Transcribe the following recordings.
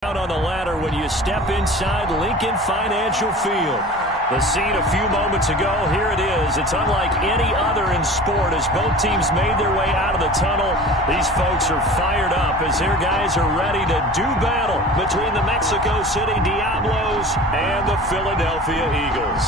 Down on the ladder when you step inside Lincoln Financial Field. The scene a few moments ago, here it is. It's unlike any other in sport as both teams made their way out of the tunnel. These folks are fired up as their guys are ready to do battle between the Mexico City Diablos and the Philadelphia Eagles.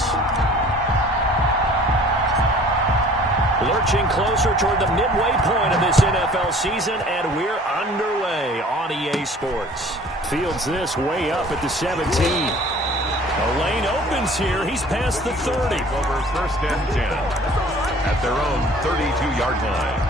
Lurching closer toward the midway point of this NFL season, and we're underway on EA Sports. Fields this way up at the 17. A lane opens here. He's past the 30. Over first and 10 at their own 32-yard line.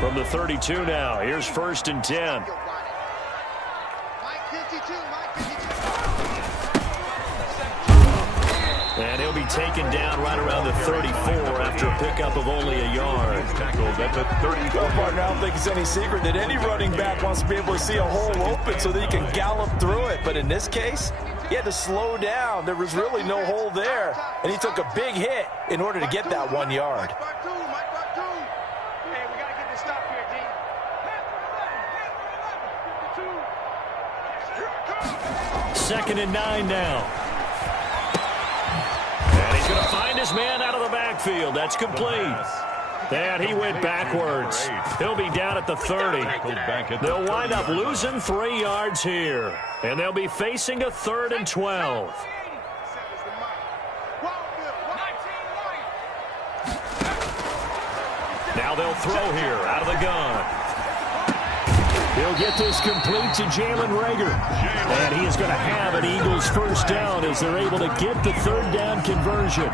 From the 32 now, here's first and 10. And he'll be taken down right around the 34 after a pickup of only a yard. Tackled at the 34. Partner, I don't think it's any secret that any running back wants to be able to see a hole open so that he can gallop through it. But in this case, he had to slow down. There was really no hole there. And he took a big hit in order to get that 1 yard. Second and 9 now. And he's going to find his man out of the backfield. That's complete. And he went backwards. He'll be down at the 30. They'll wind up losing 3 yards here. And they'll be facing a 3rd and 12. Now they'll throw here out of the gun. He'll get this complete to Jalen Reagor. And he is going to have an Eagles first down as they're able to get the 3rd down conversion.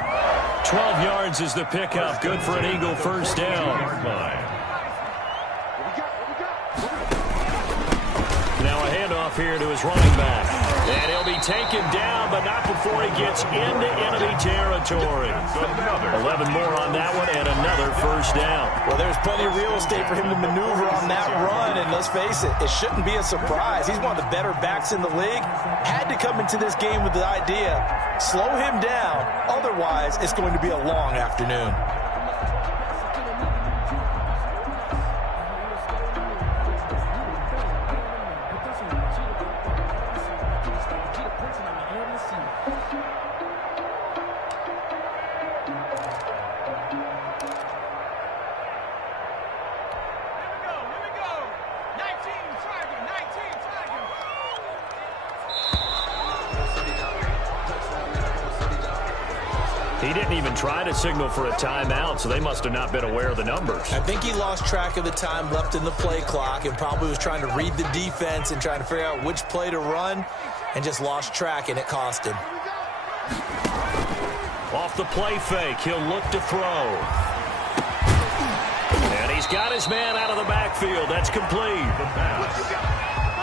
12 yards is the pickup. Good for an Eagle first down. Now a handoff here to his running back. And he'll be taken down, but not before he gets into enemy territory. 11 more on that one and another first down. Well, there's plenty of real estate for him to maneuver on that run, and let's face it, it shouldn't be a surprise. He's one of the better backs in the league. Had to come into this game with the idea, slow him down, otherwise it's going to be a long afternoon. He didn't even try to signal for a timeout, so they must have not been aware of the numbers. I think he lost track of the time left in the play clock and probably was trying to read the defense and trying to figure out which play to run and just lost track, and it cost him. Off the play fake, he'll look to throw. And he's got his man out of the backfield. That's complete.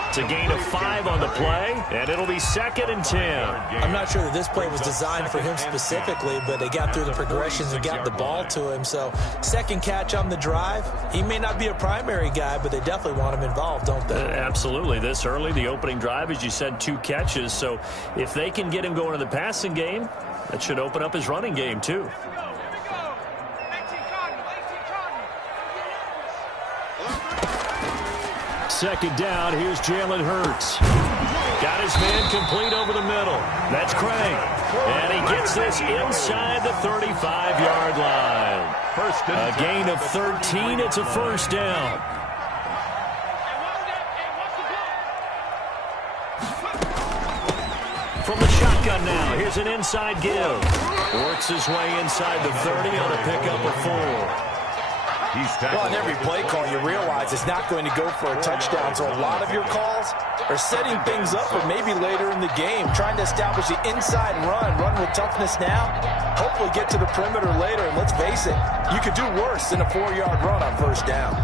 It's a gain of 5 on the play, and it'll be 2nd and 10. I'm not sure that this play was designed for him specifically, but they got through the progressions and got the ball to him. So, second catch on the drive. He may not be a primary guy, but they definitely want him involved, don't they? Absolutely. This early, the opening drive, as you said, 2 catches. So, if they can get him going in the passing game, that should open up his running game, too. Second down, here's Jalen Hurts. Got his man complete over the middle. That's Craig. And he gets this inside the 35-yard line. A gain of 13, it's a first down. From the shotgun now, here's an inside give. Works his way inside the 30 on a pickup of 4. Well, on every play call, you realize it's not going to go for a touchdown. So a lot of your calls are setting things up for maybe later in the game, trying to establish the inside run with toughness now, hopefully get to the perimeter later. And let's face it, you could do worse than a 4-yard run on first down.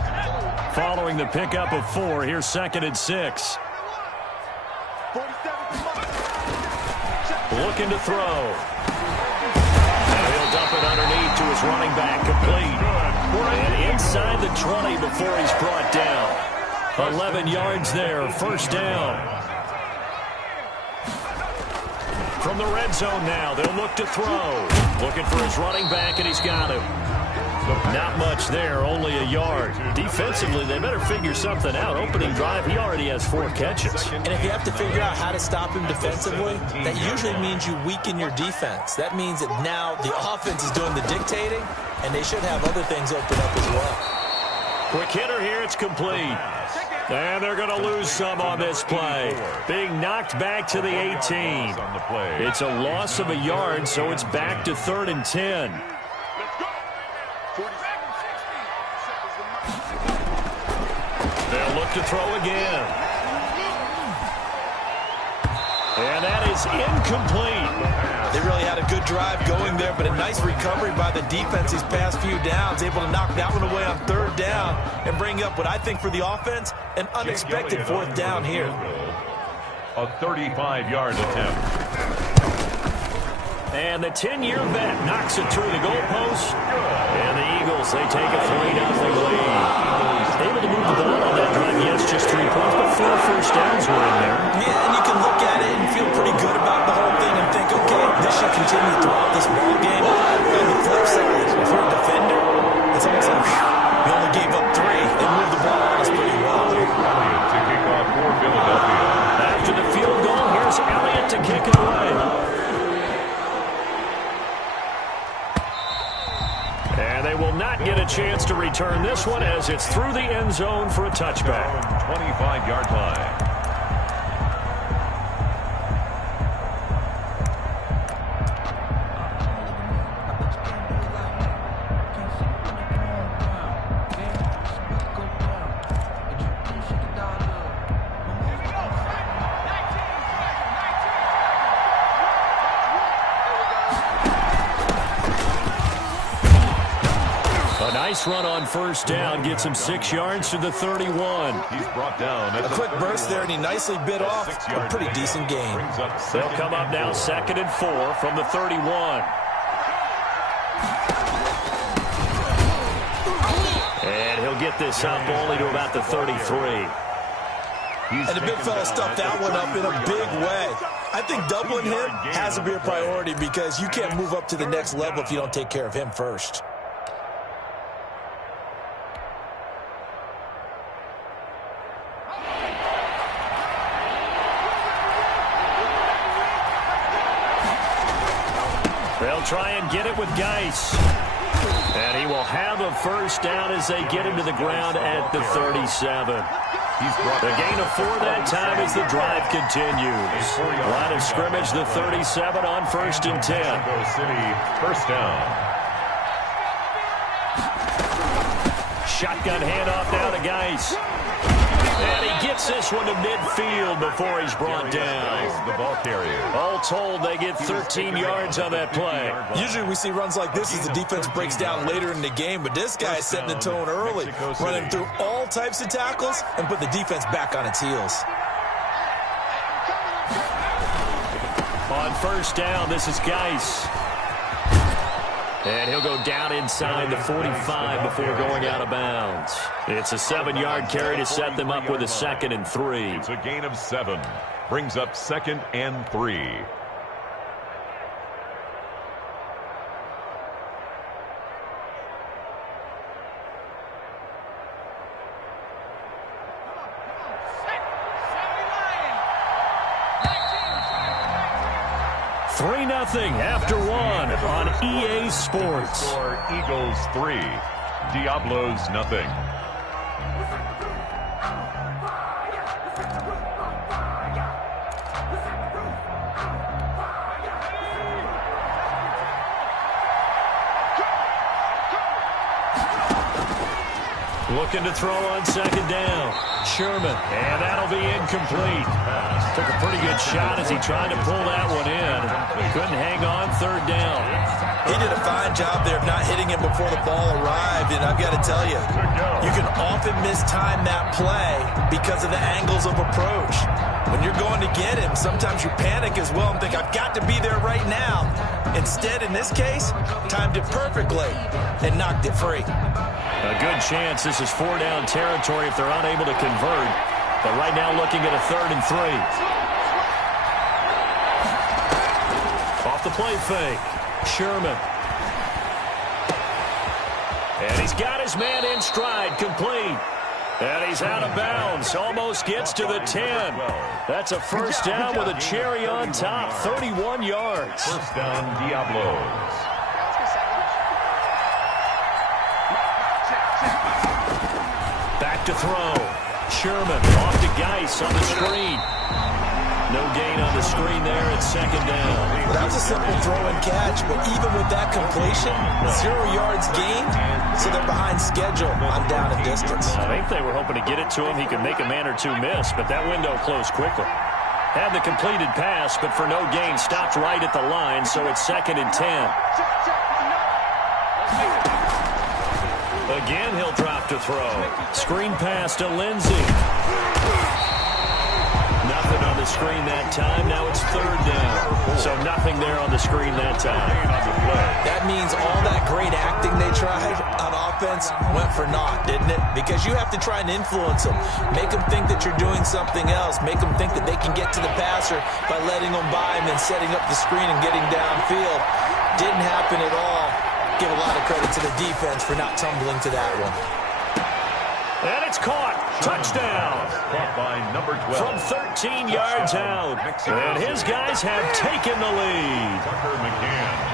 Following the pickup of 4, here's 2nd and 6. Looking to throw. And he'll dump it underneath to his running back, complete. And inside the 20 before he's brought down. 11 yards there, first down. From the red zone now, they'll look to throw. Looking for his running back, and he's got him. Not much there, only a yard. Defensively, they better figure something out. Opening drive, he already has 4 catches. And if you have to figure out how to stop him defensively, that usually means you weaken your defense. That means that now the offense is doing the dictating, and they should have other things open up as well. Quick hitter here, it's complete. And they're going to lose some on this play. Being knocked back to the 18. It's a loss of a yard, so it's back to 3rd and 10. They'll look to throw again. And that is incomplete. They really had a good drive going there, but a nice recovery by the defense these past few downs, able to knock that one away on 3rd down and bring up what I think for the offense, an unexpected 4th down here. A 35-yard attempt. And the 10-year vet knocks it through the goalpost. And the Eagles, they take a 3-0 lead. Able to move the ball on that drive, yes, just 3 points, but 4 first downs were in there. Yeah, and you can look at it and feel pretty good about the whole thing and think, okay, this should continue throughout this ball game. On the flip side, if you're a defender, it's almost like, you only gave up 3. They moved the ball on us pretty well. Elliott to kick off for Philadelphia. After the field goal, here's Elliott to kick it away. And they will not get a chance to return this one as it's through the end zone for a touchback. 25-yard line. Nice run on first down. Gets him 6 yards to the 31. He's brought down. A quick burst there, and he nicely bit off a pretty decent game. They'll come up now 2nd and 4 from the 31. And he'll get this up only to about the 33. And the big fella stuffed that one up in a big way. I think doubling him has to be a priority because you can't move up to the next level if you don't take care of him first. They'll try and get it with Geis. And he will have a first down as they get him to the ground at the 37. The gain of 4 that time as the drive continues. Line of scrimmage, the 37 on 1st and 10. City, first down. Shotgun handoff now to Geis. And he gets this one to midfield before he's brought down. The ball carrier. All told, they get 13 yards on that play. Usually we see runs like this as the defense breaks down later in the game, but this guy is setting the tone early, running through all types of tackles and put the defense back on its heels. On first down, this is Geis. And he'll go down inside the 45 before going out of bounds. It's a 7-yard carry to set them up with a 2nd and 3. It's a gain of 7. Brings up 2nd and 3. Nothing after 1 on EA Sports. Score Eagles 3, Diablos nothing. Looking to throw on 2nd down. Sherman, and that'll be incomplete. Took a pretty good shot as he tried to pull that one in. Couldn't hang on 3rd down. He did a fine job there of not hitting him before the ball arrived, and I've got to tell you, you can often mistime that play because of the angles of approach. When you're going to get him, sometimes you panic as well and think, I've got to be there right now. Instead, in this case, timed it perfectly and knocked it free. A good chance this is 4-down territory if they're unable to convert. But right now looking at a 3rd and 3. Off the play fake. Sherman. And he's got his man in stride, complete. And he's out of bounds. Almost gets to the 10. That's a first down with a cherry on top. 31 yards. First down, Diablos. Back to throw. Sherman off to Geis on the screen. No gain on the screen there at 2nd down. Well, that was a simple throw and catch, but even with that completion, 0 yards gained, so they're behind schedule on down and distance. I think they were hoping to get it to him. He could make a man or two miss, but that window closed quickly. Had the completed pass, but for no gain, stopped right at the line, so it's 2nd and 10. Again, he'll drop to throw. Screen pass to Lindsey. Nothing on the screen that time. Now it's 3rd down. So nothing there on the screen that time. That means all that great acting they tried on offense went for naught, didn't it? Because you have to try and influence them. Make them think that you're doing something else. Make them think that they can get to the passer by letting them by and then setting up the screen and getting downfield. Didn't happen at all. Give a lot of credit to the defense for not tumbling to that one. And it's caught. Touchdown. Caught by number 12. From 13 yards out. And his guys have taken the lead.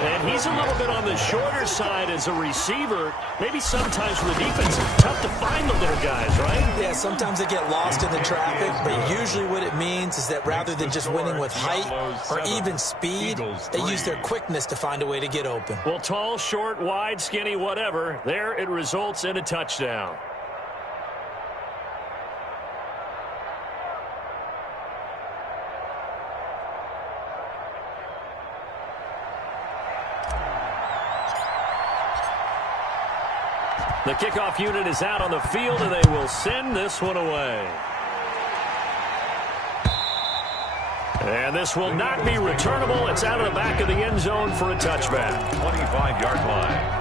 And he's a little bit on the shorter side as a receiver. Maybe sometimes for the defense, it's tough to find the little guys, right? Yeah, sometimes they get lost in the traffic, but usually what it means is that rather than just winning with height or even speed, they use their quickness to find a way to get open. Well, tall, short, wide, skinny, whatever. There it results in a touchdown. The kickoff unit is out on the field, and they will send this one away. And this will not be returnable. It's out of the back of the end zone for a touchback. 25-yard line.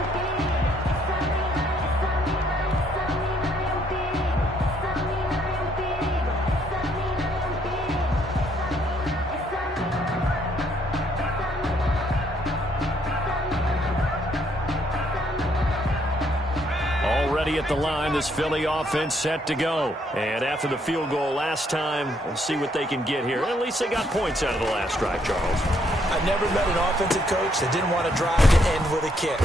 At the line, this Philly offense set to go. And after the field goal last time, we'll see what they can get here. At least they got points out of the last drive, Charles. I've never met an offensive coach that didn't want to drive to end with a kick.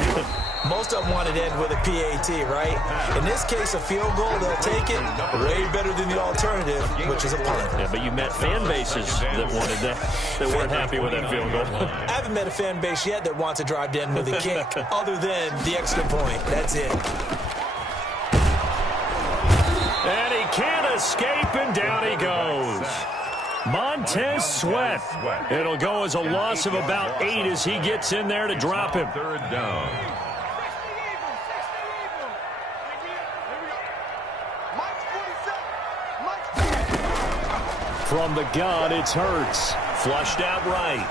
Most of them wanted to end with a PAT, right? In this case, a field goal, they'll take it way better than the alternative, which is a punt. Yeah, but you met fan bases that wanted that weren't happy with that field goal. I haven't met a fan base yet that wants to drive to end with a kick, other than the extra point. That's it. And he can't escape, and down he goes. Montez Sweat. It'll go as a loss of about 8 as he gets in there to drop him. 3rd down. From the gun, it's Hurts. Flushed out right.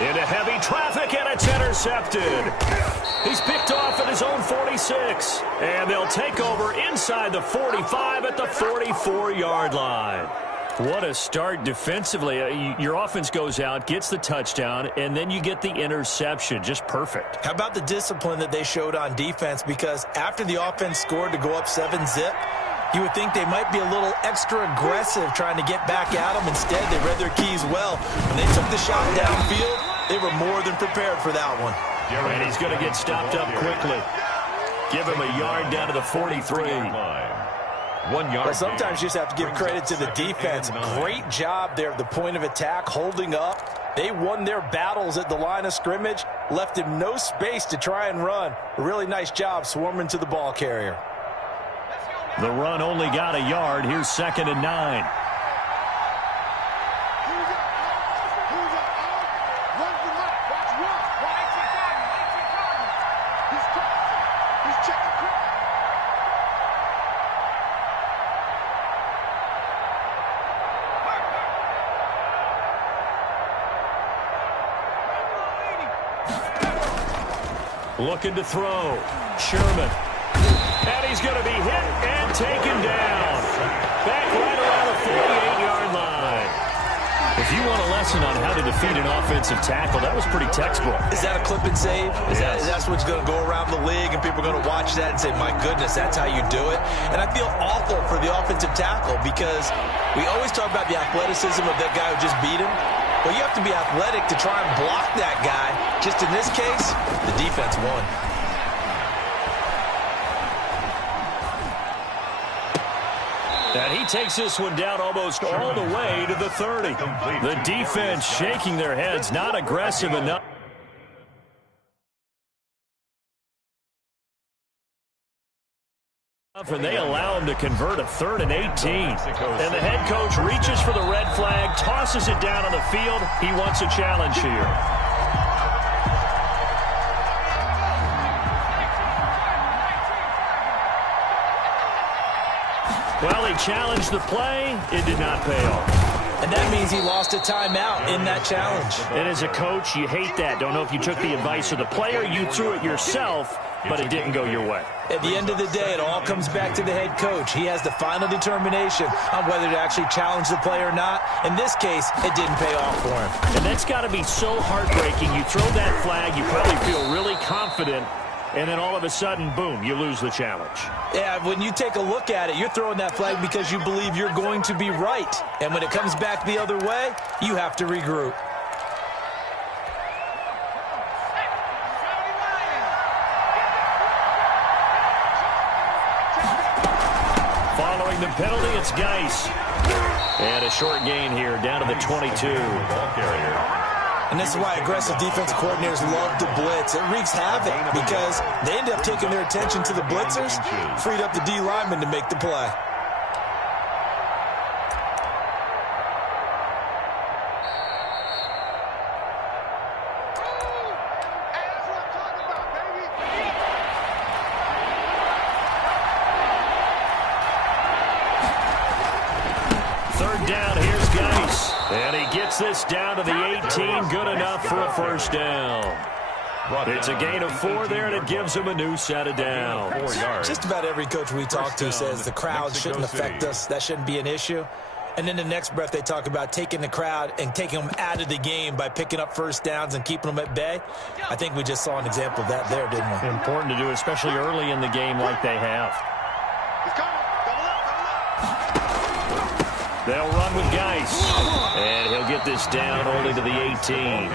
Into heavy traffic, and it's intercepted. He's picked off at his own 46. And they'll take over inside the 45 at the 44-yard line. What a start defensively. Your offense goes out, gets the touchdown, and then you get the interception. Just perfect. How about the discipline that they showed on defense? Because after the offense scored to go up 7-zip, you would think they might be a little extra aggressive trying to get back at them. Instead, they read their keys well. When they took the shot downfield, they were more than prepared for that one. And he's going to get stopped up quickly. Give him a yard down to the 43. 1 yard. Well, sometimes you just have to give credit to the defense. Great job there at the point of attack, holding up. They won their battles at the line of scrimmage, left him no space to try and run. A really nice job swarming to the ball carrier. The run only got a yard. Here's 2nd and 9. Looking to throw. Sherman. And he's going to be hit and taken down. Back right around the 48-yard line. If you want a lesson on how to defeat an offensive tackle, that was pretty textbook. Is that a clip and save? That's what's going to go around the league, and people are going to watch that and say, my goodness, that's how you do it? And I feel awful for the offensive tackle because we always talk about the athleticism of that guy who just beat him. Well, you have to be athletic to try and block that guy. Just in this case, the defense won. And he takes this one down almost all the way to the 30. The defense shaking their heads, not aggressive enough. And they allow him to convert a 3rd and 18. And the head coach reaches for the red flag, tosses it down on the field. He wants a challenge here. Well, he challenged the play. It did not pay off. And that means he lost a timeout in that challenge. And as a coach, you hate that. Don't know if you took the advice of the player. You threw it yourself, but it didn't go your way. At the end of the day, it all comes back to the head coach. He has the final determination on whether to actually challenge the play or not. In this case, it didn't pay off for him. And that's got to be so heartbreaking. You throw that flag, you probably feel really confident, and then all of a sudden, boom, you lose the challenge. Yeah, when you take a look at it, you're throwing that flag because you believe you're going to be right. And when it comes back the other way, you have to regroup. Following the penalty, it's Geis. And a short gain here, down to the 22. Ball carrier. And this is why aggressive defensive coordinators love to blitz. It wreaks havoc because they end up taking their attention to the blitzers, freed up the D lineman to make the play. Third down, here's Geis. And he gets this down to the 18, good enough for a first down. It's a gain of 4 there, and it gives him a new set of downs. Just about every coach we talk to says the crowd shouldn't affect us. That shouldn't be an issue. And then the next breath they talk about taking the crowd and taking them out of the game by picking up first downs and keeping them at bay. I think we just saw an example of that there, didn't we? Important to do, especially early in the game like they have. They'll run with Geis. And he'll get this down only to the 18.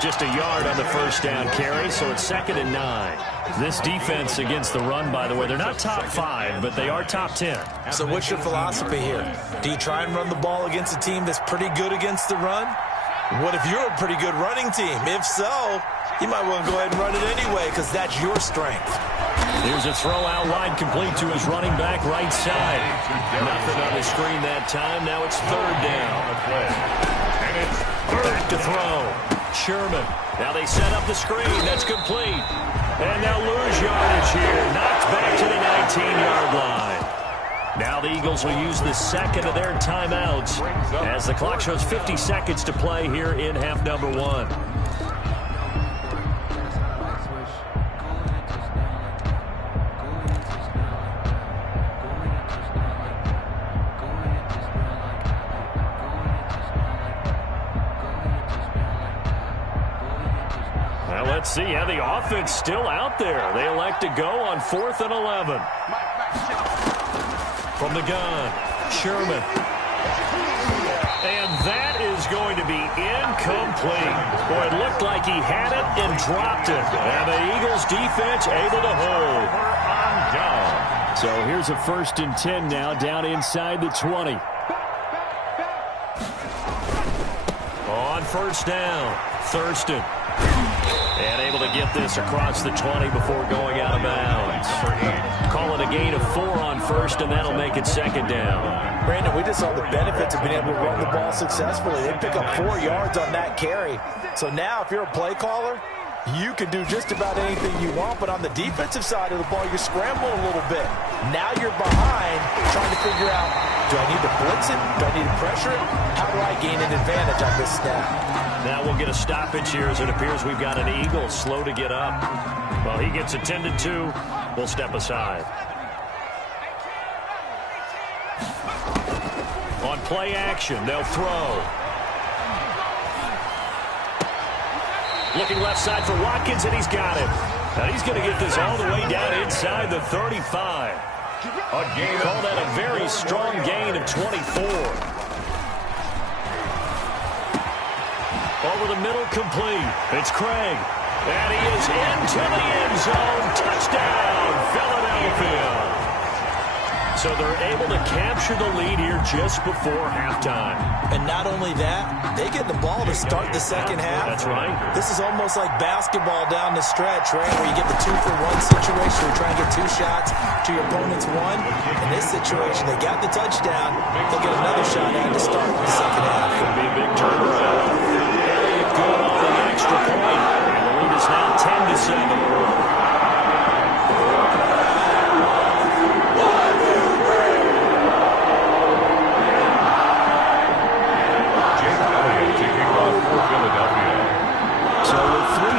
Just a yard on the first down carry, so it's 2nd and 9. This defense against the run, by the way, they're not top 5, but they are top 10. So what's your philosophy here? Do you try and run the ball against a team that's pretty good against the run? What if you're a pretty good running team? If so, you might want to go ahead and run it anyway because that's your strength. Here's a throw out wide, complete to his running back right side. Nothing on the screen that time. Now it's 3rd down. And it's Back to throw. Sherman. Now they set up the screen. That's complete. And they'll lose yardage here. Knocked back to the 19-yard line. Now the Eagles will use the second of their timeouts as the clock shows 50 seconds to play here in half number 1. Let's see. Yeah, the offense still out there. They elect to go on 4th and 11. From the gun, Sherman. And that is going to be incomplete. Boy, it looked like he had it and dropped it. And the Eagles defense able to hold. So here's a 1st and 10 now, down inside the 20. On first down, Thurston. And able to get this across the 20 before going out of bounds. Call it a gain of 4 on first, and that'll make it 2nd down. Brandon, we just saw the benefits of being able to run the ball successfully. They pick up 4 yards on that carry. So now if you're a play caller, you can do just about anything you want. But on the defensive side of the ball, you're scrambling a little bit. Now you're behind trying to figure out Do I need to blitz it? Do I need to pressure it? How do I gain an advantage on this snap? Now we'll get a stoppage here as it appears we've got an Eagle slow to get up. Well, he gets attended to. We'll step aside. On play action, they'll throw. Looking left side for Watkins, and he's got it. Now he's going to get this all the way down inside the 35. Call that a very strong gain of 24. Over the middle, complete. It's Craig. And he is into the end zone. Touchdown, Philadelphia. So they're able to capture the lead here just before halftime. And not only that, they get the ball to start the second half. That's right. This is almost like basketball down the stretch, right, where you get the 2-for-1 situation where you're trying to get 2 shots to your opponent's 1. In this situation, they got the touchdown. They'll get another shot at to start the second half. Could be a big turnaround. Elliott good on the extra point. And the lead is now 10-7.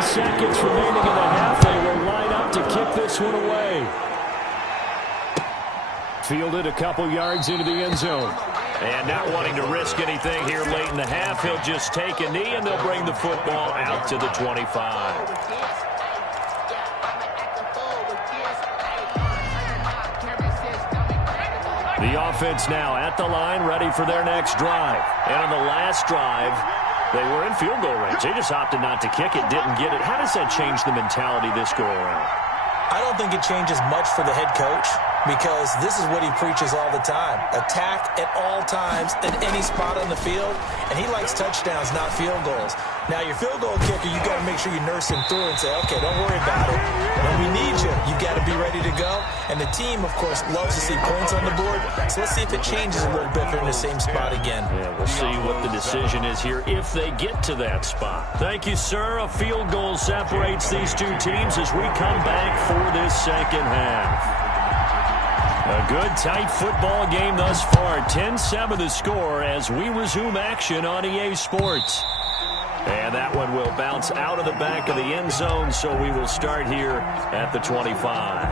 Seconds remaining in the half. They will line up to kick this one away. Fielded a couple yards into the end zone. And not wanting to risk anything here late in the half, he'll just take a knee and they'll bring the football out to the 25. The offense now at the line, ready for their next drive. And on the last drive, they were in field goal range. They just opted not to kick it, didn't get it. How does that change the mentality this go around? I don't think it changes much for the head coach because this is what he preaches all the time. Attack at all times at any spot on the field, and he likes touchdowns, not field goals. Now, your field goal kicker, you got to make sure you nurse him through and say, okay, don't worry about it. When we need you, you got to be ready to go. And the team, of course, loves to see points on the board. So let's see if it changes a little bit if they're in the same spot again. Yeah, we'll see what the decision is here if they get to that spot. Thank you, sir. A field goal separates these two teams as we come back for this second half. A good, tight football game thus far. 10-7 the score as we resume action on EA Sports. And that one will bounce out of the back of the end zone, so we will start here at the 25.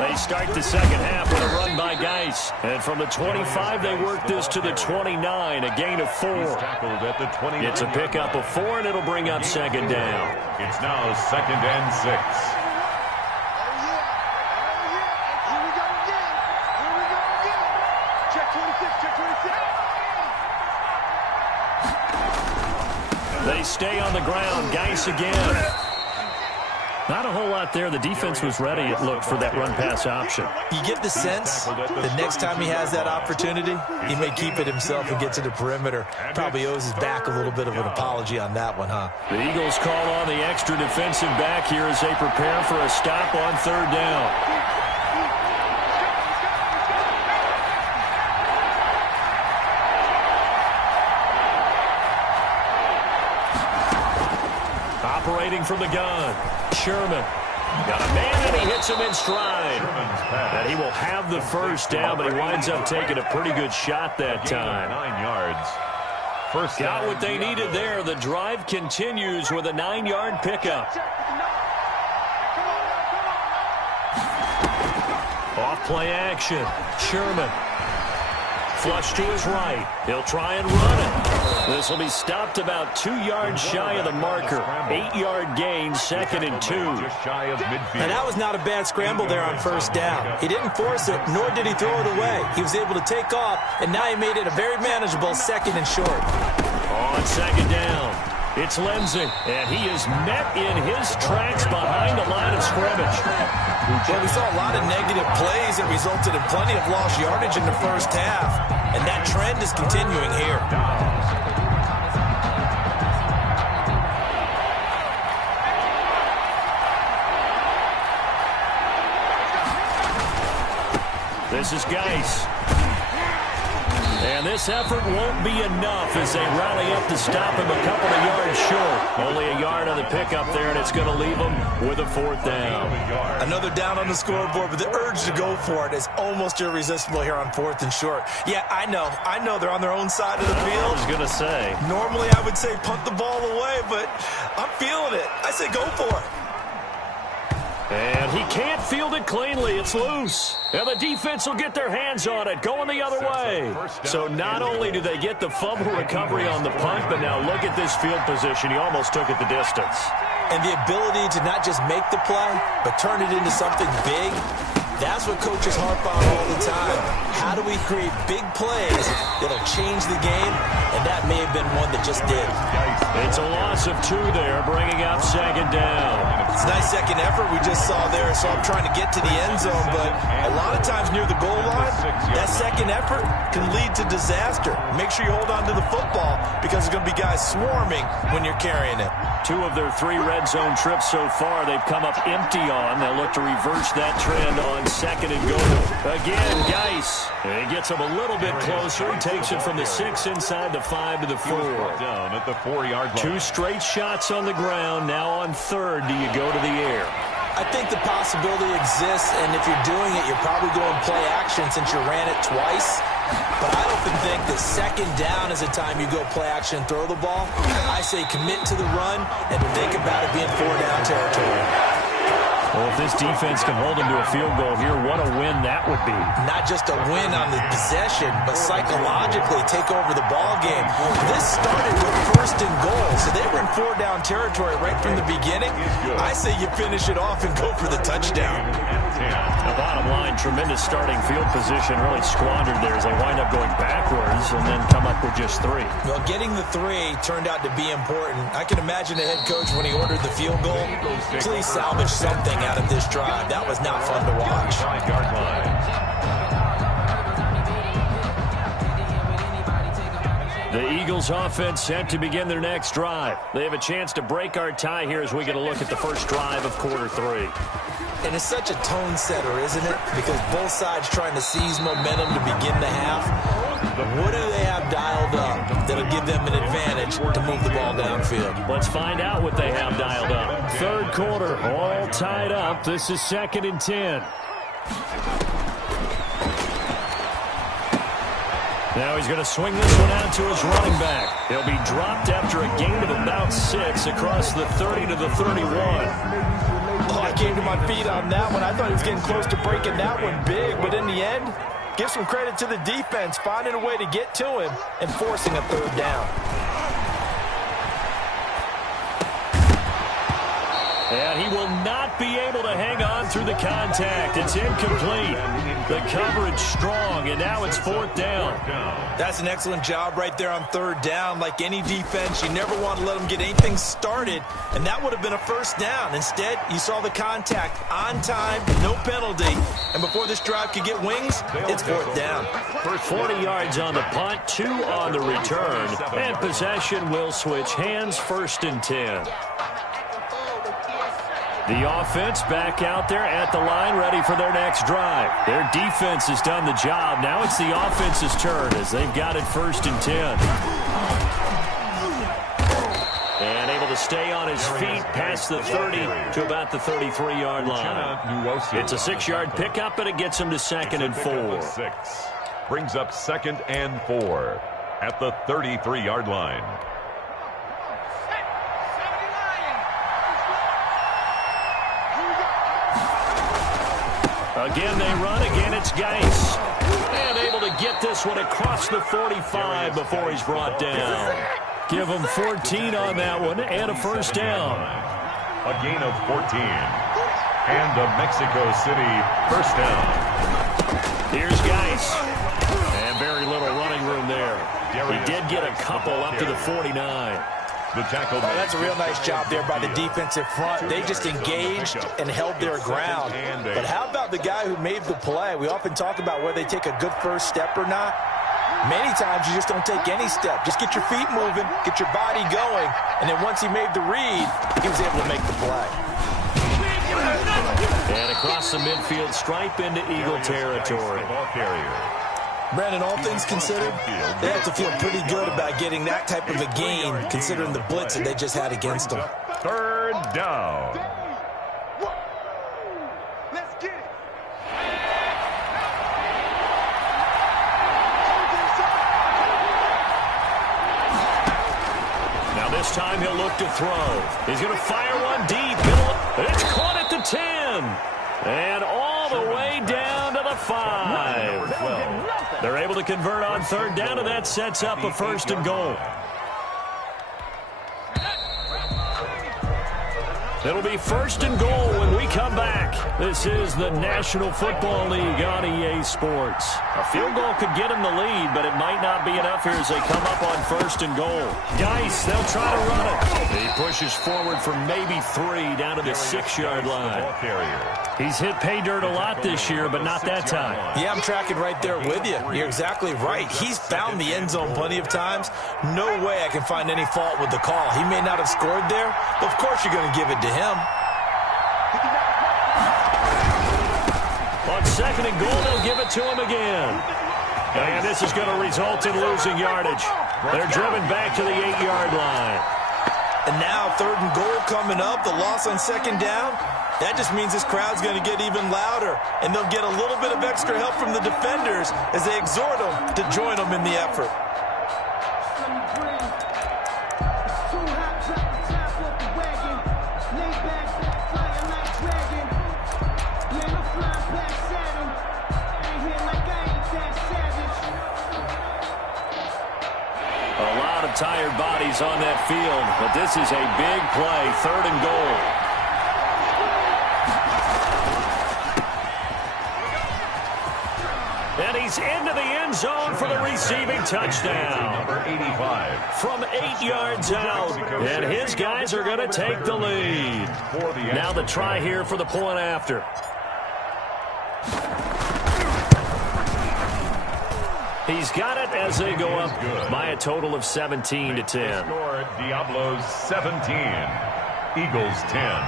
They start the second half with a run by Geis. And from the 25, they work this to the 29, a gain of 4. It's a pickup of 4, and it'll bring up second down. It's now 2nd and 6. They stay on the ground. Geis again. Not a whole lot there. The defense was ready, it looked, for that run-pass option. You get the sense the next time he has that opportunity, he may keep it himself and get to the perimeter. Probably owes his back a little bit of an apology on that one, huh? The Eagles call on the extra defensive back here as they prepare for a stop on third down. Operating from the gun, Sherman. Got a man, and he hits him in stride. And he will have the first down, but he winds up taking a pretty good shot that time. 9 yards. First got what they needed there. The drive continues with a 9-yard pickup. Off play action, Sherman. Flush to his right. He'll try and run it. This will be stopped about 2 yards shy of the marker. 8-yard gain, 2nd and 2. And that was not a bad scramble there on first down. He didn't force it, nor did he throw it away. He was able to take off, and now he made it a very manageable 2nd and short. On second down, it's Lindsey, and he is met in his tracks behind the line of scrimmage. Well, we saw a lot of negative plays that resulted in plenty of lost yardage in the first half, and that trend is continuing here. This is Geis. And this effort won't be enough as they rally up to stop him a couple of yards short. Only a yard on the pickup there, and it's going to leave them with a 4th down. Another down on the scoreboard, but the urge to go for it is almost irresistible here on 4th and short. Yeah, I know they're on their own side of the field. I was going to say. Normally I would say punt the ball away, but I'm feeling it. I say go for it. And he can't field it cleanly. It's loose. And the defense will get their hands on it, going the other way. So not only do they get the fumble recovery on the punt, but now look at this field position. He almost took it the distance. And the ability to not just make the play, but turn it into something big, that's what coaches harp on all the time. How do we create big plays that'll change the game? And that may have been one that just did. It's a loss of 2 there, bringing up 2nd down. It's a nice second effort we just saw there, so I'm trying to get to the end zone, but a lot of times near the goal line, that second effort can lead to disaster. Make sure you hold on to the football because there's going to be guys swarming when you're carrying it. 2 of their 3 red zone trips so far, they've come up empty on. They'll look to reverse that trend on 2nd and goal. Again, Geis. He gets him a little bit closer. He takes it from the 6 inside the 5 to the 4. Down at the 4-yard line. 2 straight shots on the ground. Now on 3rd, do you go to the air? I think the possibility exists, and if you're doing it, you're probably going play action since you ran it twice. But I often think that 2nd down is the time you go play action and throw the ball. I say commit to the run and think about it being 4-down territory. Well, if this defense can hold him to a field goal here, what a win that would be. Not just a win on the possession, but psychologically take over the ball game. This started with 1st and goal, so they were in 4-down territory right from the beginning. I say you finish it off and go for the touchdown. The bottom line, tremendous starting field position, really squandered there as they wind up going backwards and then come up with just 3. Well, getting the 3 turned out to be important. I can imagine the head coach when he ordered the field goal. Please salvage something out of this drive. That was not fun to watch. 5-yard line. The Eagles offense set to begin their next drive. They have a chance to break our tie here as we get a look at the first drive of quarter 3. And it's such a tone setter, isn't it? Because both sides trying to seize momentum to begin the half. What do they have dialed up that'll give them an advantage to move the ball downfield? Let's find out what they have dialed up. 3rd quarter, all tied up. This is 2nd and 10. Now he's going to swing this one out to his running back. He'll be dropped after a gain of about 6 across the 30 to the 31. Oh, I came to my feet on that one. I thought he was getting close to breaking that one big, but in the end, give some credit to the defense, finding a way to get to him and forcing a 3rd down. And he will not be able to hang on through the contact. It's incomplete. The coverage strong, and now it's 4th down. That's an excellent job right there on 3rd down. Like any defense, you never want to let them get anything started, and that would have been a 1st down. Instead, you saw the contact on time, no penalty, and before this drive could get wings, it's 4th down. 40 yards on the punt, 2 on the return, and possession will switch hands, 1st and 10. The offense back out there at the line, ready for their next drive. Their defense has done the job. Now it's the offense's turn as they've got it 1st and 10. And able to stay on his feet past the 30 to about the 33-yard line. It's a 6-yard pickup, and it gets him to 2nd and 4. 6. Brings up 2nd and 4 at the 33-yard line. Again, they run. Again, it's Geis. And able to get this one across the 45 before he's brought down. Give him 14 on that one and a 1st down. A gain of 14. And a Mexico City 1st down. Here's Geis. And very little running room there. He did get a couple up to the 49. The tackle. Oh, that's a real nice job there by the defensive front. They just engaged and held their ground. But how about the guy who made the play? We often talk about whether they take a good first step or not. Many times you just don't take any step. Just get your feet moving, get your body going, and then once he made the read, he was able to make the play. And across the midfield stripe into Eagle territory. Brandon, all things considered, they have to feel pretty good about getting that type of a gain, considering the blitz that they just had against them. Third down. Let's get it. Now this time he'll look to throw. He's going to fire one deep. It's caught at the 10. And all the way down to the 5. They're able to convert on third down, and that sets up a 1st and goal. It'll be 1st and goal when we come back. This is the National Football League on EA Sports. A field goal could get him the lead, but it might not be enough here as they come up on 1st and goal. Geis, they'll try to run it. He pushes forward for maybe 3 down to the 6-yard line. He's hit pay dirt a lot this year, but not that time. Yeah, I'm tracking right there with you. You're exactly right. He's found the end zone plenty of times. No way I can find any fault with the call. He may not have scored there, but of course you're going to give it to him. On 2nd and goal, they'll give it to him again. And this is going to result in losing yardage. They're driven back to the 8-yard line. And now 3rd and goal coming up. The loss on 2nd down. That just means this crowd's going to get even louder, and they'll get a little bit of extra help from the defenders as they exhort them to join them in the effort. A lot of tired bodies on that field, but this is a big play, 3rd and goal. And he's into the end zone for the receiving touchdown. Number 85. From 8 yards out. And his guys are going to take the lead. Now the try here for the point after. He's got it as they go up by a total of 17 to 10. Score Diablos 17. Eagles 10.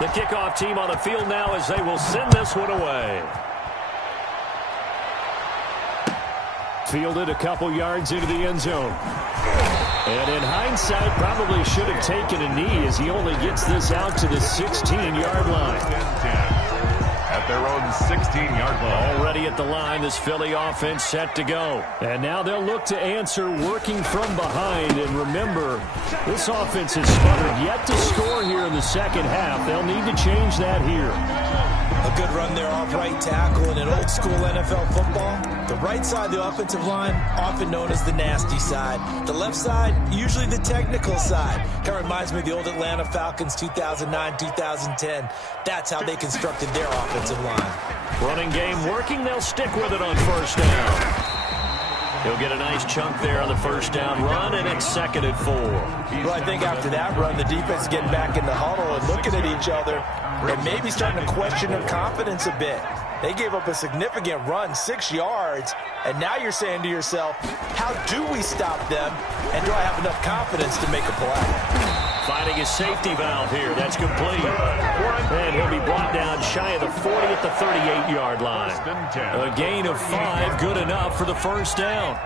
The kickoff team on the field now as they will send this one away. Fielded a couple yards into the end zone. And in hindsight, probably should have taken a knee as he only gets this out to the 16-yard line. At their own 16-yard line. Already at the line, this Philly offense set to go. And now they'll look to answer working from behind. And remember, this offense has sputtered yet to score here in the second half. They'll need to change that here. A good run there off right tackle in an old-school NFL football. The right side of the offensive line, often known as the nasty side. The left side, usually the technical side. Kind of reminds me of the old Atlanta Falcons 2009-2010. That's how they constructed their offensive line. Running game working. They'll stick with it on 1st down. He'll get a nice chunk there on the 1st down run, and it's 2nd and 4. Well, I think after that run, the defense is getting back in the huddle and looking at each other and maybe starting to question their confidence a bit. They gave up a significant run, 6 yards, and now you're saying to yourself, how do we stop them, and do I have enough confidence to make a play? Finding his safety valve here. That's complete. And he'll be brought down shy of the 40 at the 38-yard line. A gain of 5, good enough for the 1st down.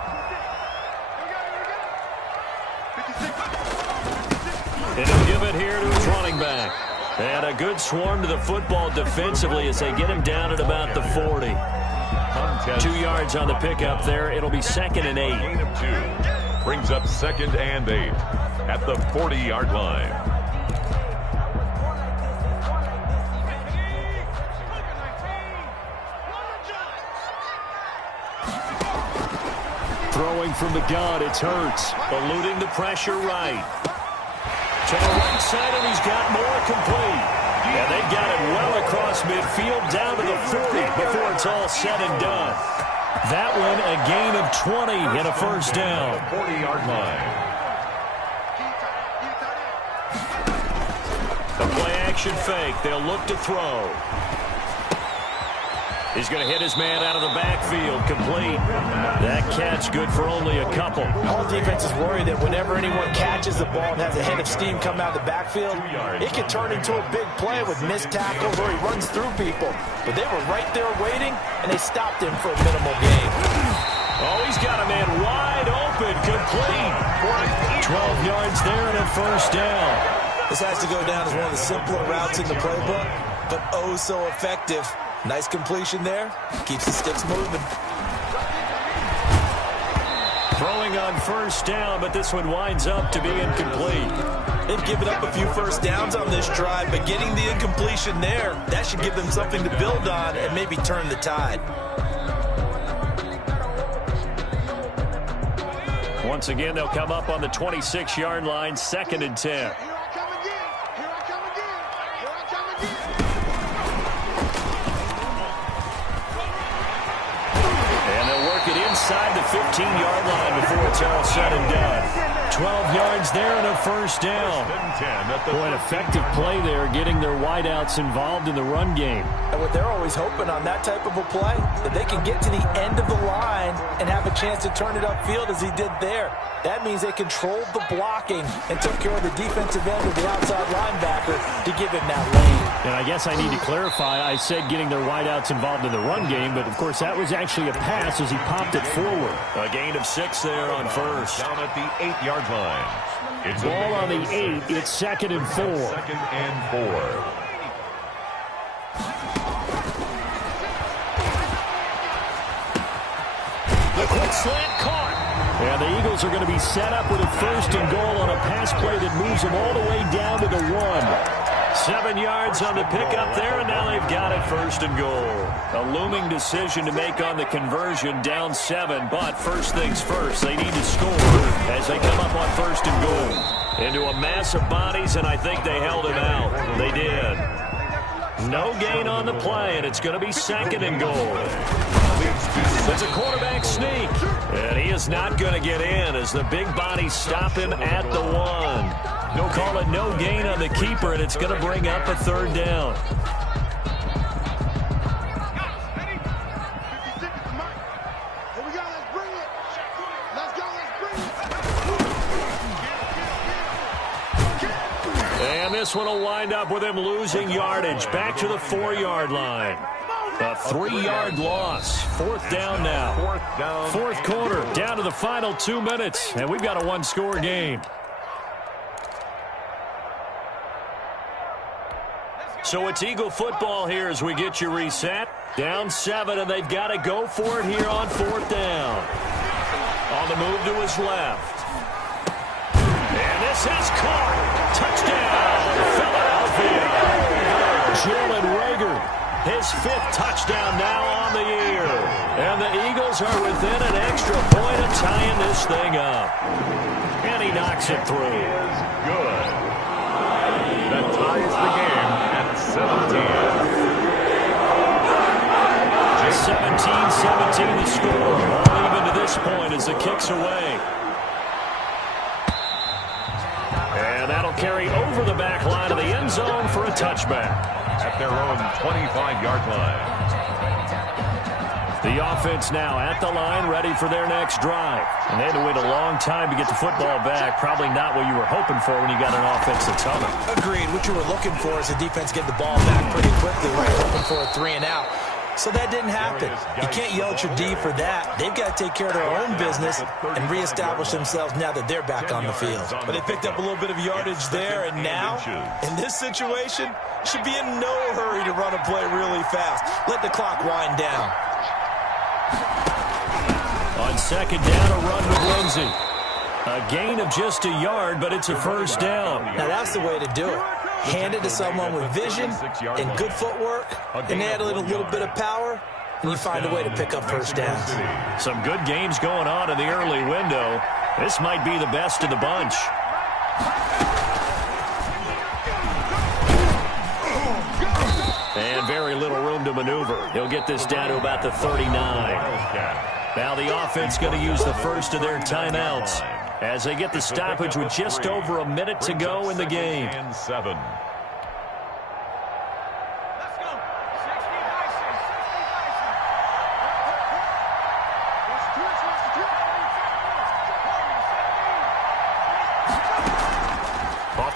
And he'll give it here to his running back. And a good swarm to the football defensively as they get him down at about the 40. 2 yards on the pickup there. It'll be 2nd and 8. Gain of 2. Brings up 2nd and 8 at the 40-yard line. Throwing from the gun, it's Hurts. Eluding the pressure right. To the right side, and he's got more complete. And they got it well across midfield down to the 40 before it's all said and done. That one, a gain of 20 and a 1st down. 40-yard line. A play-action fake. They'll look to throw. He's going to hit his man out of the backfield, complete. That catch good for only a couple. All defenses worry that whenever anyone catches the ball and has a head of steam come out of the backfield, it can turn into a big play with missed tackles or he runs through people. But they were right there waiting, and they stopped him for a minimal gain. Oh, he's got a man wide open, complete. 12 yards there and a first down. This has to go down as one of the simpler routes in the playbook, but oh so effective. Nice completion there. Keeps the sticks moving. Throwing on first down, but this one winds up to be incomplete. They've given up a few first downs on this drive, but getting the incompletion there, that should give them something to build on and maybe turn the tide. Once again, they'll come up on the 26-yard line, 2nd and 10. Inside the 15-yard line before it's all said and done. 12 yards there and a first down. Boy, an effective play there, getting their wideouts involved in the run game. And what they're always hoping on that type of a play, that they can get to the end of the line and have a chance to turn it upfield as he did there. That means they controlled the blocking and took care of the defensive end of the outside linebacker to give him that lane. And I guess I need to clarify, I said getting their wideouts involved in the run game, but of course that was actually a pass as he popped it forward. A gain of 6 there on first. Down at the 8-yard line. It's ball on the 8. It's 2nd and 4. 2nd and 4. The quick slant caught. And the Eagles are going to be set up with a 1st and goal on a pass play that moves them all the way down to the 1. 7 yards on the pickup there, and now they've got it 1st and goal. A looming decision to make on the conversion, down 7, but first things first, they need to score as they come up on 1st and goal. Into a mass of bodies, and I think they held him out. They did. No gain on the play, and it's going to be 2nd and goal. It's a quarterback sneak, and he is not going to get in as the big bodies stop him at the 1. They'll call it no gain on the keeper, and it's going to bring up a 3rd down. And this one will wind up with him losing yardage back to the 4-yard line. A 3-yard loss. 4th down now. 4th quarter, down to the final 2 minutes, and we've got a 1-score game. So it's Eagle football here as we get you reset. Down 7, and they've got to go for it here on 4th down. On the move to his left. And this is caught. Touchdown, Philadelphia. Jalen Reagor, his 5th touchdown now on the year. And the Eagles are within an extra point of tying this thing up. And he knocks it through. Good. That ties the game at 17. 17-17 the score. All even to this point as the kick's away. And that'll carry over the back line of the end zone for a touchback. At their own 25-yard line. The offense now at the line, ready for their next drive. And they had to wait a long time to get the football back. Probably not what you were hoping for when you got an offense that's humming. Agreed. What you were looking for is the defense getting the ball back pretty quickly, right? Hoping for a 3 and out. So that didn't happen. You can't yell at your D for that. They've got to take care of their own business and reestablish themselves now that they're back on the field. But they picked up a little bit of yardage there, and now, in this situation, should be in no hurry to run a play really fast. Let the clock wind down. On 2nd down, a run with Lindsey. A gain of just a yard, but it's a 1st down. Now that's the way to do it. Hand it to someone with vision and good footwork, and add a little bit of power, and you find a way to pick up 1st downs. Some good games going on in the early window. This might be the best of the bunch. And very little room to maneuver. He'll get this down to about the 39. Now the offense going to use the first of their timeouts as they get the stoppage with just over a minute to go in the game. And 7.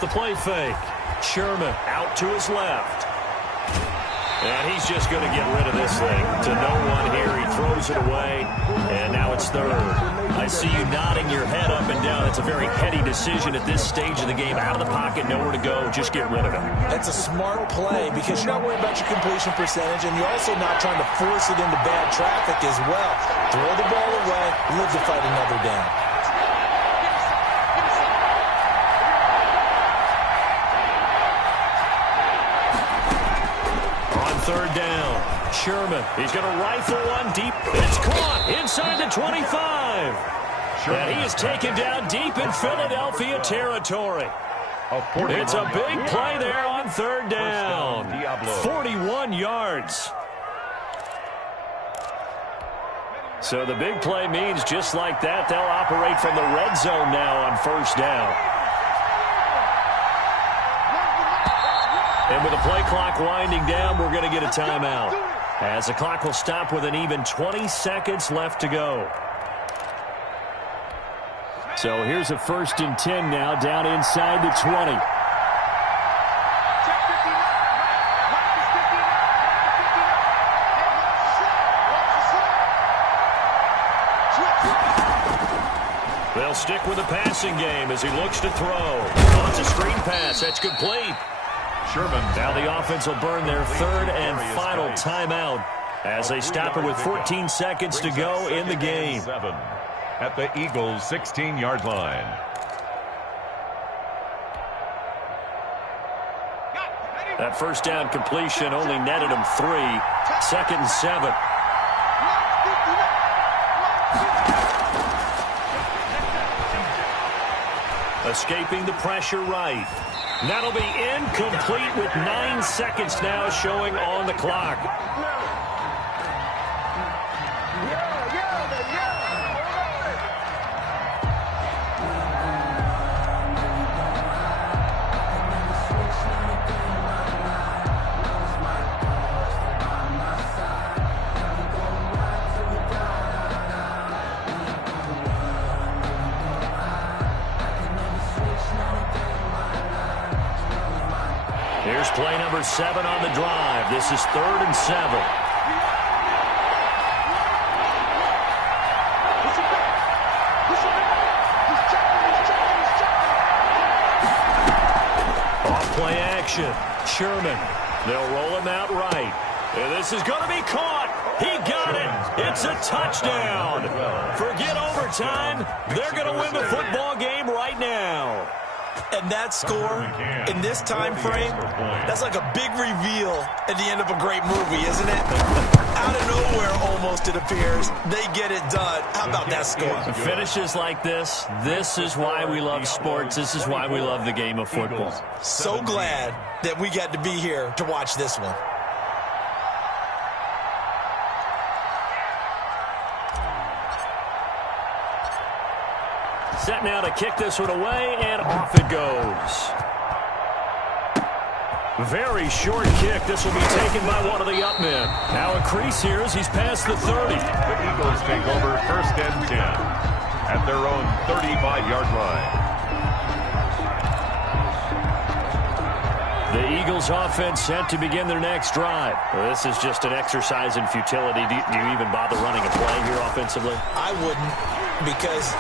off the play fake. Sherman out to his left. And he's just going to get rid of this thing. To no one here. He throws it away. And now it's third. I see you nodding your head up and down. It's a very heady decision at this stage of the game. Out of the pocket, nowhere to go. Just get rid of it. That's a smart play because you're not worried about your completion percentage, and you're also not trying to force it into bad traffic as well. Throw the ball away, live to fight another down. Third down. Sherman. He's going to rifle one deep. It's caught inside the 25. And he is taken down deep in Philadelphia territory. It's a big play there on third down. 41 yards. So the big play means just like that, they'll operate from the red zone now on first down. And with the play clock winding down, we're going to get a timeout, as the clock will stop with an even 20 seconds left to go. So here's a 1st and 10 now, down inside the 20. They'll stick with the passing game as he looks to throw. Oh, it's a screen pass. That's complete. Sherman. Now the offense will burn their third and final timeout as they stop it with 14 seconds to go in the game. At the Eagles' 16-yard line. That first down completion only netted him 3. 2nd and 7. Escaping the pressure right. That'll be incomplete with 9 seconds now showing on the clock. Here's play number 7 on the drive. This is 3rd and 7. Off play action. Sherman. They'll roll him out right. And this is going to be caught. He got it. It's a touchdown. Forget overtime. They're going to win the football game right now. And that score, in this time frame, that's like a big reveal at the end of a great movie, isn't it? Out of nowhere, almost, it appears. They get it done. How about that score? Finishes like this is why we love sports. This is why we love the game of football. So glad that we got to be here to watch this one. Set now to kick this one away, and off it goes. Very short kick. This will be taken by one of the up men. Now a crease here as he's past the 30. The Eagles take over 1st and 10 at their own 35-yard line. The Eagles offense set to begin their next drive. Well, this is just an exercise in futility. Do you even bother running a play here offensively? I wouldn't, because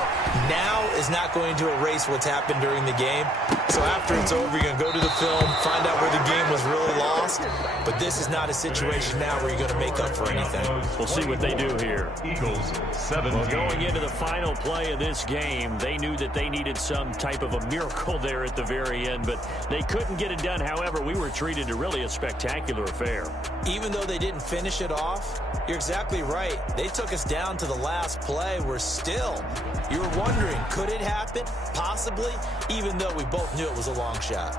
now is not going to erase what's happened during the game. So after it's over, you're going to go to the film, find out where the game was really lost. But this is not a situation now where you're going to make up for anything. We'll see what they do here. Eagles 17. Going into the final play of this game, they knew that they needed some type of a miracle there at the very end, but they couldn't get it done. However, we were treated to really a spectacular affair. Even though they didn't finish it off, you're exactly right. They took us down to the last play. We're still, you were wondering, could it happen? Possibly, even though we both knew it was a long shot.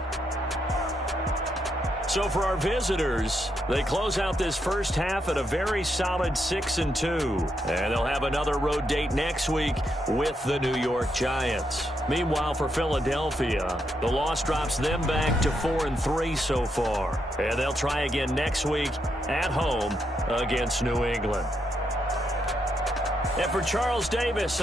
So for our visitors, they close out this first half at a very solid 6-2. And they'll have another road date next week with the New York Giants. Meanwhile, for Philadelphia, the loss drops them back to 4-3 so far. And they'll try again next week at home against New England. And for Charles Davis...